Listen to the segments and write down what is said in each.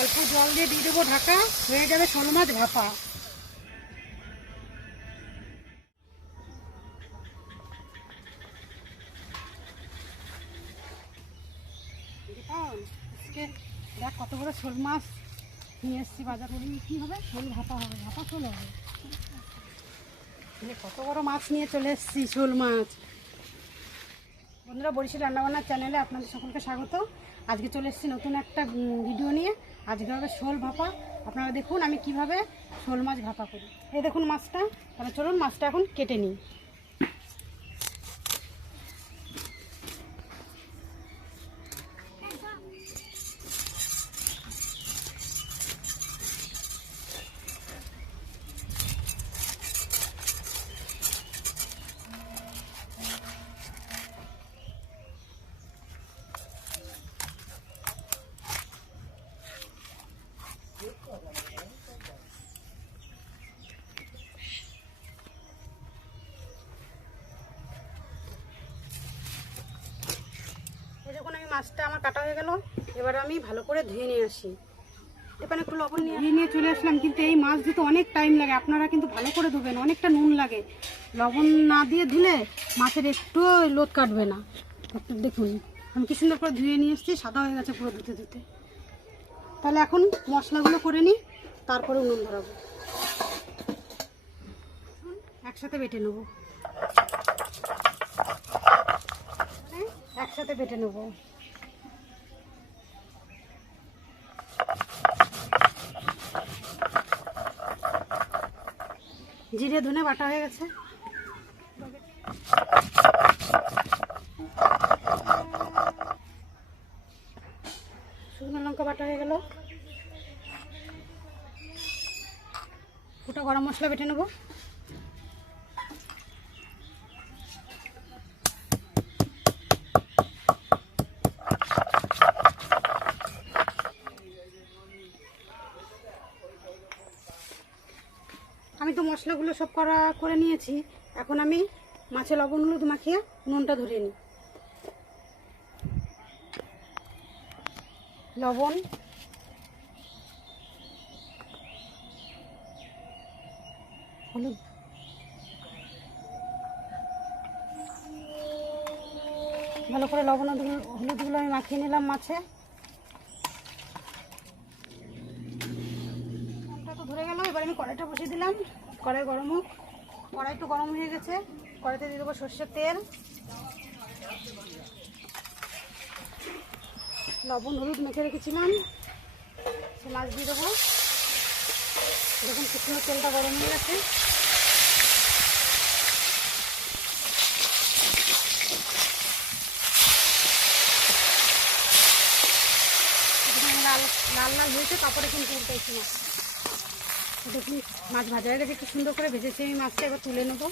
অল্প জল দিয়ে দেবো ঢাকা, হয়ে যাবে শোল মাছ ভাপা। দেখ কত বড় শোল মাছ নিয়ে এসছি বাজার করে, কি হবে? শোল ভাপা হবে, ভাপা শোল হবে। কত বড় মাছ নিয়ে চলে এসছি, শোল মাছ। বন্ধুরা, বরিশাল রান্নাবান্নার চ্যানেলে আপনাদের সকলকে স্বাগত। আজকে চলে এসেছি নতুন একটা ভিডিও নিয়ে। আজকে হবে শোল ভাপা। আপনারা দেখুন আমি কিভাবে শোল মাছ ভাপা করি। এই দেখুন মাছটা। তাহলে চলুন মাছটা এখন কেটে নিই। যখন আমি মাছটা আমার কাটা হয়ে গেল, এবার আমি ভালো করে ধুয়ে নিয়ে আসি। এখানে একটু লবণ নিয়ে চলে আসলাম। কিন্তু এই মাছ ধুতে অনেক টাইম লাগে, আপনারা কিন্তু ভালো করে ধুবেন, অনেকটা নুন লাগে। লবণ না দিয়ে ধুলে মাছের একটু লোদ কাটবে না। দেখুন আমি কি সুন্দর করে ধুয়ে নিয়ে এসেছি, সাদা হয়ে গেছে পুরো ধুতে ধুতে। তাহলে এখন মশলাগুলো করে নিই, তারপরে উনুন ধরাবো। একসাথে বেটে নেবো, একসাথে বেটে নেবো। জিরে ধনে বাটা হয়ে গেছে, শুকনো লঙ্কা বাটা হয়ে গেল, গোটা গরম মশলা বেটে নেবো। আমি তো মশলাগুলো সব করে নিয়েছি। এখন আমি মাছে লবণ হলুদ মাখিয়ে নুনটা ধরিয়ে নিই। লবণ, হলুদ, ভালো করে লবণ হলুদগুলো আমি মাখিয়ে নিলাম মাছে। নুনটা তো ধরে গেল। এবার আমি কড়াইটা বসিয়ে দিলাম। কড়াই গরম হোক। কড়াই একটু গরম হয়ে গেছে। কড়াইতে দিয়ে দেবো সর্ষের তেল, লবণ হলুদ মেখে রেখেছিলাম, সে মাছ দিয়ে দেবো। দেখুন শুকনো তেলটা গরম হয়ে গেছে। লাল লাল হয়েছে, তারপরে কিন্তু উল্টাইছি মাছ। দেখুন মাছ ভাজা হয়ে গেছে, একটু সুন্দর করে ভেজেছি আমি মাছটা। এবার তুলে নেবো।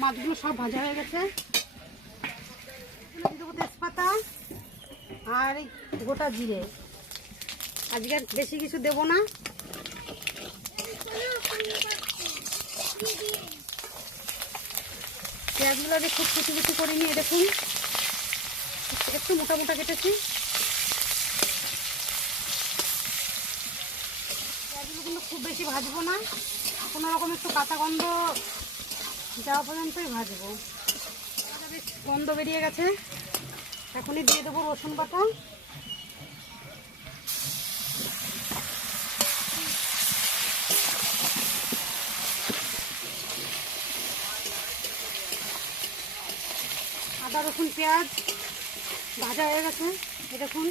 মাছগুলো সব ভাজা হয়ে গেছে। দেবো তেজপাতা আর গোটা জিরে। আজকে বেশি কিছু দেবো না। পেঁয়াজগুলো আগে খুব কুচি কুচি করে নিয়ে দেখুন একটু মোটা মোটা কেটেছি। পেঁয়াজগুলো কিন্তু খুব বেশি ভাজবো না, কোনো রকম একটু কাঁচা গন্ধ যাওয়া পর্যন্তই ভাজবো। গন্ধ বেরিয়ে গেছে, এখনই দিয়ে দেবো রসুন বাটা। আদা রসুন পেঁয়াজ ভাজা হয়ে গেছে। এই দেখুন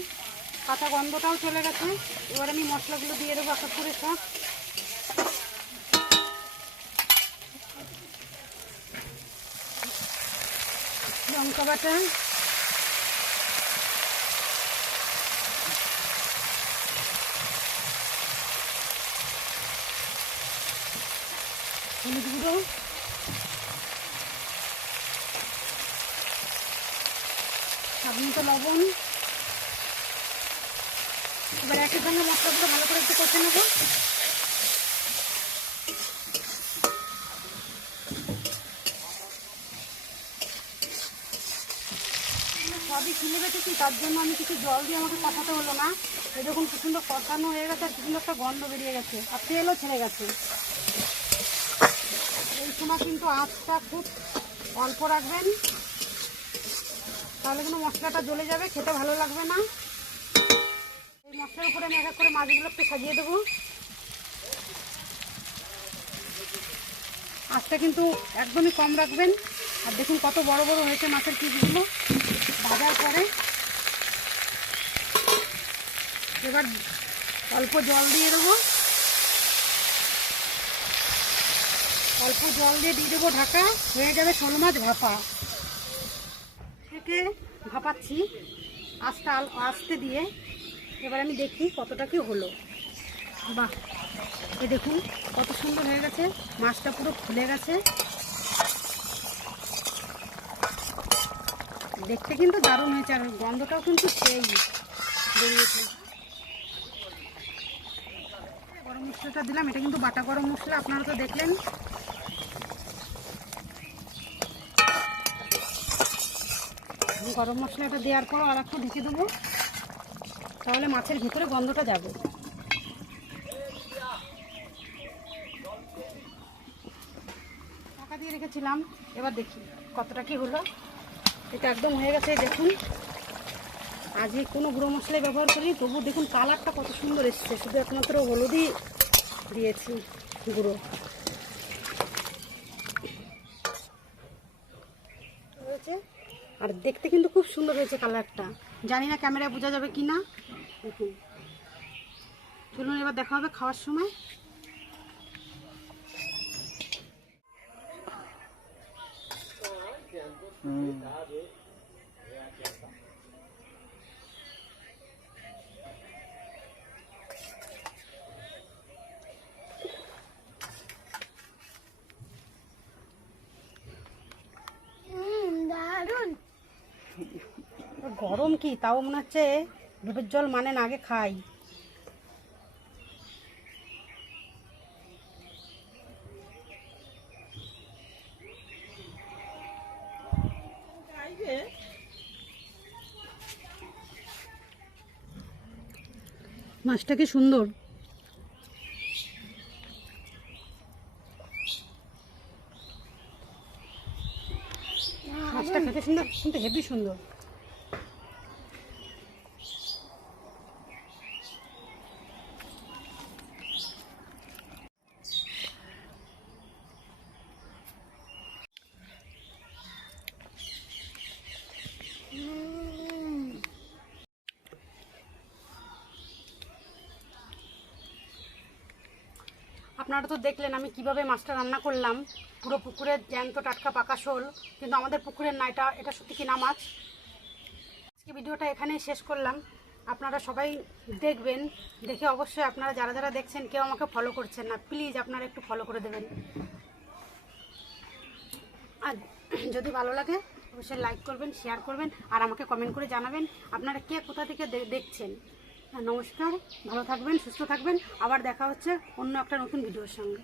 কাঁচা গন্ধটাও চলে গেছে। এবার আমি মশলাগুলো দিয়ে দেবো এক করে সব। লঙ্কা বাটা, হলুদ গুঁড়ো, স্বাদমতো লবণ। এবার একই সঙ্গে মশলাগুলো ভালো করে একটু কষে নেবো। সবই খুলে রেখেছি, তার জন্য আমি কিছু জল দিয়ে আমাকে কষাতে হলো না। এই দেখুন কি সুন্দর কষানো হয়ে গেছে, আর কি সুন্দর একটা গন্ধ বেরিয়ে গেছে, আর তেলও ছেড়ে গেছে। এই সময় কিন্তু আঁচটা খুব অল্প রাখবেন, তাহলে কিন্তু মশলাটা জ্বলে যাবে, খেতে ভালো লাগবে না। এই মশলার উপরে আমি এক এক করে মাছগুলো একটু সাজিয়ে দেবো। আঁচটা কিন্তু একদমই কম রাখবেন। আর দেখুন কত বড় বড় হয়েছে মাছের পিসগুলো ভাজার পরে। এবার অল্প জল দিয়ে দেবো, অল্প জল দিয়ে দেবো ঢাকা, হয়ে যাবে শোল মাছ ভাপা। থেকে ভাপাচ্ছি আস্তে আস্তে দিয়ে। এবার আমি দেখি কতটা কি হলো। বাহ, এই দেখুন কত সুন্দর হয়ে গেছে, মাছটা পুরো ফুলে গেছে, দেখতে কিন্তু দারুণ হয়েছে, আর গন্ধটাও কিন্তু সেই বেরিয়েছে। গরম মশলাটা দিলাম, এটা কিন্তু বাটা গরম মশলা, আপনারা তো দেখলেন। গরম মশলাটা দেওয়ার পর আর একটু ঢেকে দেবো, তাহলে মাছের ভিতরে গন্ধটা যাবে। ঢাকা দিয়ে রেখেছিলাম, এবার দেখি কতটা কি হলো। এটা একদম হয়ে গেছে, দেখুন। আজকে কোনো গুঁড়ো মশলাই ব্যবহার করি, তবু দেখুন কালারটা কত সুন্দর এসছে, শুধু একমাত্র হলুদই দিয়েছি গুঁড়ো। হয়েছে, আর দেখতে কিন্তু খুব সুন্দর হয়েছে কালারটা। জানি না ক্যামেরায় বোঝা যাবে কি না, দেখুন। চলুন এবার দেখা হবে খাওয়ার সময়। গরম কি তাও মনে হচ্ছে ডুবের জল মানে না, আগে খাই। মাছটা কি সুন্দর, মাছটা খেতে সুন্দর, কিন্তু হেভি সুন্দর। আপনারা তো দেখলেন আমি কিভাবে মাছটা রান্না করলাম, পুরো পুকুরের জ্যান্ত টাটকা পাকা শোল, কিন্তু আমাদের পুকুরের না, এটা সত্যি কিনা মাছ। আজকে ভিডিওটা এখানেই শেষ করলাম। আপনারা সবাই দেখবেন, দেখে অবশ্যই আপনারা যারা যারা দেখছেন কেউ আমাকে ফলো করছেন না, প্লিজ আপনারা একটু ফলো করে দেবেন। আর যদি ভালো লাগে অবশ্যই লাইক করবেন, শেয়ার করবেন, আর আমাকে কমেন্ট করে জানাবেন আপনারা কে কোথা থেকে দেখছেন। নমস্কার, ভালো থাকবেন, সুস্থ থাকবেন, আবার দেখা হচ্ছে অন্য একটা নতুন ভিডিওর সঙ্গে।